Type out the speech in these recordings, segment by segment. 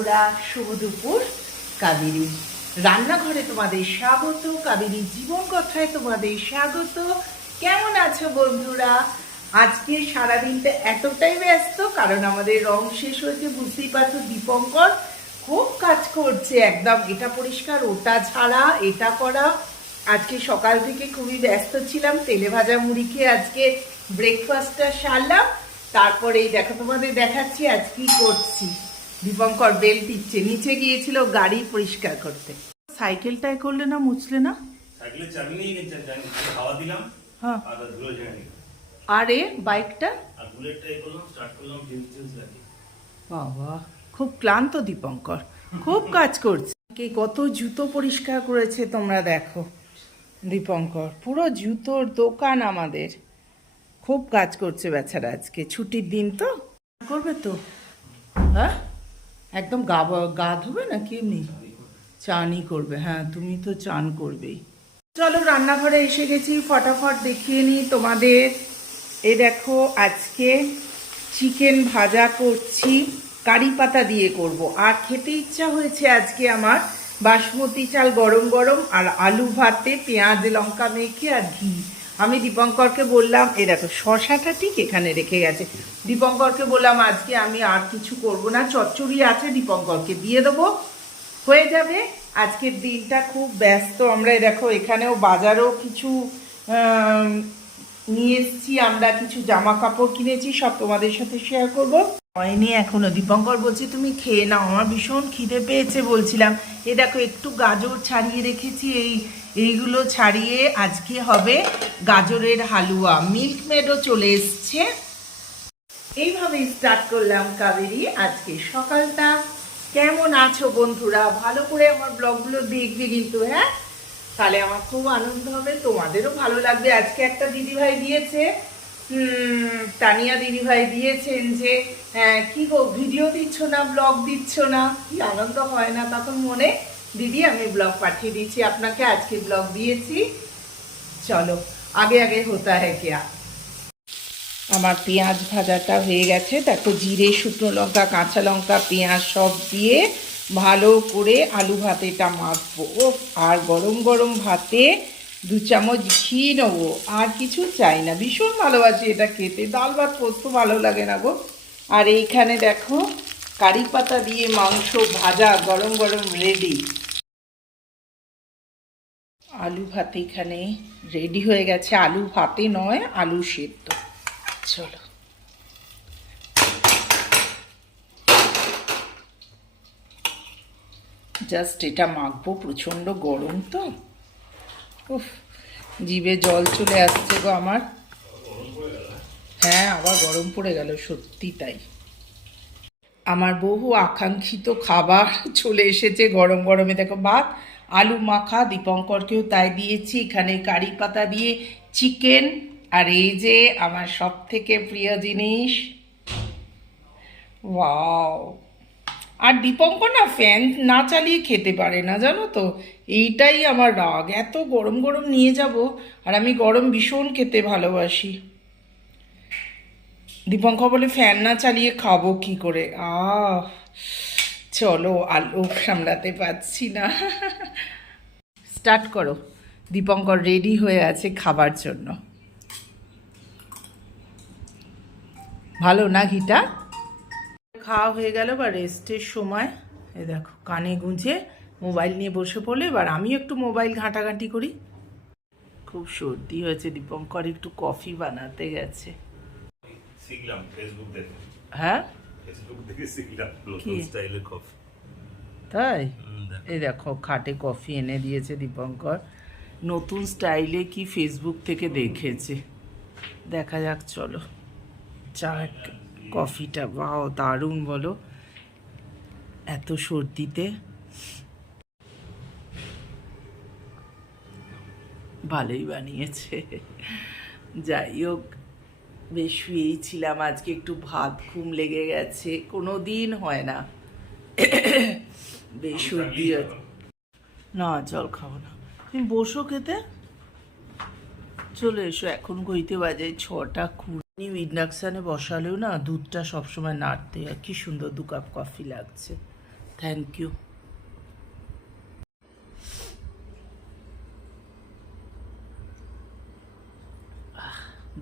ওরা শুভ দুপুর কাবেরী। রান্নাঘরে তোমাদের স্বাগত, কাবেরী জীবন কথায় তোমাদের স্বাগত। কেমন আছো বন্ধুরা? আজকে সারাদিনটা এতটাই ব্যস্ত, কারণ আমাদের রং শেষ হয়েছে, বুঝতেই পারছ, দীপঙ্কর খুব কাজ করছে একদম। এটা পরিষ্কার, ওটা ছাড়া এটা করা। আজকে সকাল থেকে খুবই ব্যস্ত ছিলাম, তেলে ভাজা মুড়ি খেয়ে আজকে ব্রেকফাস্টটা সারলাম। তারপরে দেখো তোমাদের দেখাচ্ছি আজ কি করছি। দীপঙ্কর বেল দিচ্ছে নিচে গিয়েছিল গাড়ি পরিষ্কার করতে। সাইকেলটাই করলে না মুছলে না? হ্যাঁ। আর বাইকটা? বাবা খুব ক্লান্ত দীপঙ্কর খুব কাজ করছে। কে কত জুতো পরিষ্কার করেছে তোমরা দেখো দীপঙ্কর পুরো জুতোর দোকান আমাদের। খুব কাজ করছে বেচারা আজকে ছুটির দিন তো? করবে তো? হ্যাঁ? একদম গা গা ধোবে না কি এমনি? চানই করবে হ্যাঁ তুমি তো চান করবেই। চলো, রান্নাঘরে এসে গেছি, ফটাফট দেখিয়ে নিই তোমাদের। এ দেখো, আজকে চিকেন ভাজা করছি, কারি পাতা দিয়ে করব। আর খেতে ইচ্ছা হয়েছে আজকে আমার বাসমতি চাল গরম গরম আর আলু ভাতে পেঁয়াজ, লঙ্কা মেখে আর ঘি। আমি দীপঙ্করকে বললাম, এ দেখো, শশাটা ঠিক এখানে রেখে গেছে। দীপঙ্করকে বললাম, আজকে আমি আর কিছু করব না, চচ্চড়ি আছে, দীপঙ্করকে দিয়ে দেবো। হয়ে যাবে, আজকের দিনটা খুব ব্যস্ত। আমরা দেখো, এখানেও বাজারও কিছু নিয়ে এসেছি, আমরা কিছু জামা কাপড় কিনেছি, সব তোমাদের সাথে শেয়ার করব। হয়নি এখনও। দীপঙ্কর বলছি, তুমি খেয়ে নাও, আমার ভীষণ খিদে পেয়েছে, বলছিলাম। এ দেখো, একটু গাজর ছাড়িয়ে রেখেছি, এই, এইগুলো ছাড়িয়ে আজকে হবে গাজরের হালুয়া। মিল্ক মেডও চলে এসছে। এইভাবে স্টার্ট করলাম কাবেরি আজকে সকালটা। কেমন আছো বন্ধুরা? ভালো করে আমার ব্লগগুলো দেখবে কিন্তু হ্যাঁ? তাহলে আমার খুব আনন্দ হবে, তোমাদেরও ভালো লাগবে। আজকে একটা দিদিভাই দিয়েছে তানিয়া দিদিভাই দিয়েছেন যে হ্যাঁ, কি গো ভিডিও দিচ্ছ না ব্লগ দিচ্ছ না? কি আনন্দ হয় না? তখন মনে দিদি আমি ব্লগ পাঠিয়ে দিচ্ছি আপনাকে আজকে ব্লগ দিয়েছি। চলো আগে আগে হতা হ্যাঁ क्या আমার পেঁয়াজ ভাজাটা হয়ে গেছে দেখো জিরে শুকনো লঙ্কা কাঁচা লঙ্কা পেঁয়াজ সব দিয়ে ভালো করে আলু ভাতেটা মাখবো। আর গরম গরম ভাতে দু চামচ ঘি নেব। আর কিছু চাই না। ভীষণ ভালোবাসি এটা খেতে। ডাল ভাত পোস্ত ভালো লাগে না গো। আর এইখানে দেখো, কারি পাতা দিয়ে মাংস ভাজা গরম গরম রেডি আলু ভাত এখানে রেডি হয়ে গেছে। আলু ভাতে নয়, আলু সেদ্ধ। চলো। জাস্ট এটা মাখবো। প্রচণ্ড গরম তো। উফ, জিভে জল চলে আসছে গো আমার। হ্যাঁ আবার গরম পড়ে গেল, সত্যি তাই। আমার বহু আকাঙ্ক্ষিত খাবার চলে এসেছে গরম গরমে। দেখো, ভাত, আলু মাখা, দীপঙ্করকেও তাই দিয়েছি। এখানে কারি পাতা দিয়ে চিকেন। আর এই যে আমার সব থেকে প্রিয় জিনিস, ওয়াও। আর দীপঙ্কর না ফ্যান না চালিয়ে খেতে পারে না, জানো তো? এইটাই আমার রাগ। এত গরম গরম নিয়ে যাব আর আমি গরম ভীষণ খেতে ভালোবাসি। দীপঙ্কর বলে ফ্যান না চালিয়ে খাব কি করে? আহ, চলো আলো সামলাতে পারছি না। স্টার্ট করো। দীপঙ্কর রেডি হয়ে আছে খাবার জন্য। ভালো না ঘিটা খাওয়া হয়ে গেল বা রেস্টের সময়। এ দেখো কানে গুঁজে মোবাইল নিয়ে বসে পড়লে। এবার আমি একটু মোবাইল ঘাঁটাঘাঁটি করি। খুব সর্দি হয়েছে দীপঙ্কর একটু কফি বানাতে গেছে। শিখলাম ফেসবুক দেখে। হ্যাঁ? ফেসবুক দেখে শিখলাম কি? নতুন স্টাইলের কফি। তাই? এই দেখো খাটে কফি এনে দিয়েছে দীপঙ্কর। নতুন স্টাইলে কি ফেসবুক থেকে দেখেছে। দেখা যাক চলো। চা কফিটা বাও দারুণ বলো। এত সর্দিতে। ভালোই বানিয়েছে। যাই হোক বেশ শুয়েই ছিলাম আজকে একটু ভাত ঘুম লেগে গেছে কোনো দিন হয় না। বেশ সর্দি না জল খাব না। তুমি বসো খেতে। চলে এসো এখন ঘইতে বাজে ছটা কুড়ি। ইন্ডাকশানে বসালেও না দুধটা সবসময় নাড়তে হয়। কি সুন্দর দু কাপ কফি লাগছে। থ্যাংক ইউ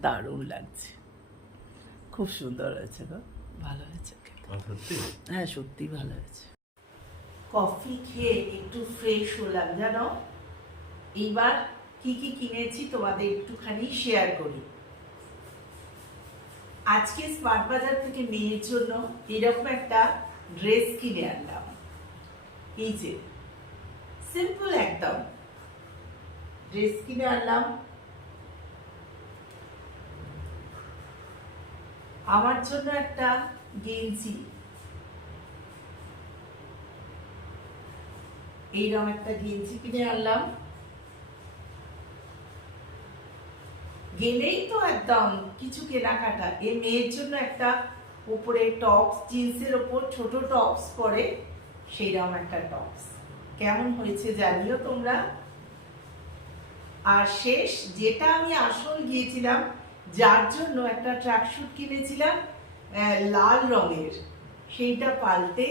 দারুণ লাগছে। খুব সুন্দর হয়েছে গো। ভালো হয়েছে হ্যাঁ সত্যি? ভালো হয়েছে। কফি খেয়ে একটু ফ্রেশ হলাম জানো? এইবার কি কি কিনেছি তোমাদের একটুখানি শেয়ার করি। আজকে স্মার্ট বাজার থেকে মেয়ের জন্য এরকম একটা ড্রেস কিনে আনলাম। এই যে সিম্পল একদম। ড্রেস কিনে আনলাম। আমার জন্য একটা গেঞ্জি। এইরকম একটা গেঞ্জি কিনে আনলাম। গেলেই তো একদম কিছু কেনাকাটা। এ মেয়ের জন্য একটা উপরে টপস জিন্সের ওপর ছোট টপস পরে সেইরকম একটা টপস কেমন হয়েছে জানিও তোমরা? আর শেষ, যেটা আমি আসল গিয়েছিলাম, যার জন্য একটা ট্র্যাকশুট কিনেছিলাম লাল রঙের। সেইটা পাল্টে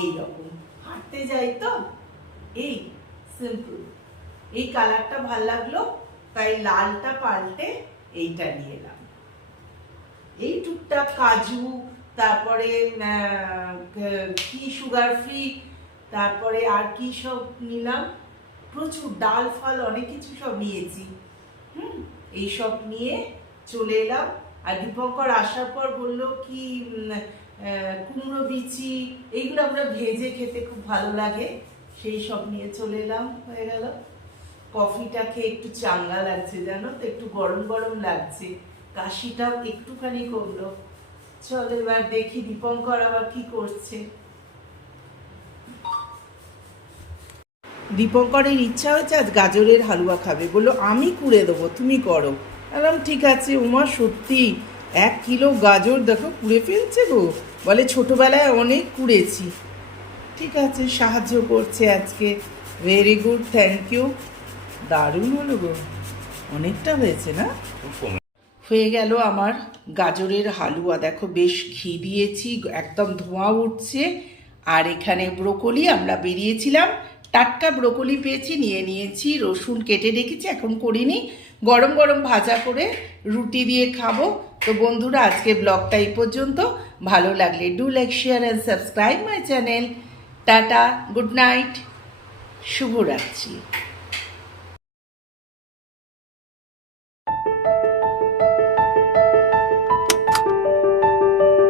এই রকম হাঁটতে যাই তো? এই সিম্পল এই কালারটা ভালো লাগল? তাই লালটা পাল্টে এইটা নিয়ে এলাম। এই টুকটাক কাজু, তারপরে কি সুগার ফ্রি তারপরে আর কি সব নিলাম। প্রচুর ডাল, ফাল, অনেক কিছু সব নিয়েছি। হুম এইসব নিয়ে চলে এলাম। আর দীপঙ্কর আসার পর বলল কি কুমড়ো, বিচি, এইগুলো আমরা ভেজে খেতে খুব ভালো লাগে। সেই সব নিয়ে চলে এলাম, হয়ে গেল। কফিটা খেয়ে একটু চাঙ্গা লাগছে, জানো তো? একটু গরম গরম লাগছে। কাশিটাও একটুখানি কমলো। চল এবার দেখি দীপঙ্কর আবার কি করছে। দীপঙ্করের ইচ্ছা হয়েছে আজ গাজরের হালুয়া খাবে। বলল, আমি কুড়ে দেবো, তুমি করো। বললাম, ঠিক আছে উমা, সত্যি, এক কিলো গাজর দেখো, কুড়ে ফেলছে গো। বলে, ছোটোবেলায় অনেক কুড়েছি। ঠিক আছে, সাহায্য করছে আজকে। ভেরি গুড থ্যাংক ইউ দারুণ হলো গো। অনেকটা হয়েছে না? হয়ে গেল আমার গাজরের হালুয়া। দেখো বেশ ঘি দিয়েছি, একদম ধোঁয়া উঠছে। আর এখানে ব্রোকলি আমরা বেরিয়েছিলাম। টাটকা ব্রোকলি পেয়েছি, নিয়ে নিয়েছি, রসুন কেটে রেখেছি, এখন করিনি। গরম গরম ভাজা করে রুটি দিয়ে খাব। তো বন্ধুরা, আজকে ব্লগটা এই পর্যন্ত। ভালো লাগলে do like share and subscribe my channel tata good night শুভরাত্রি।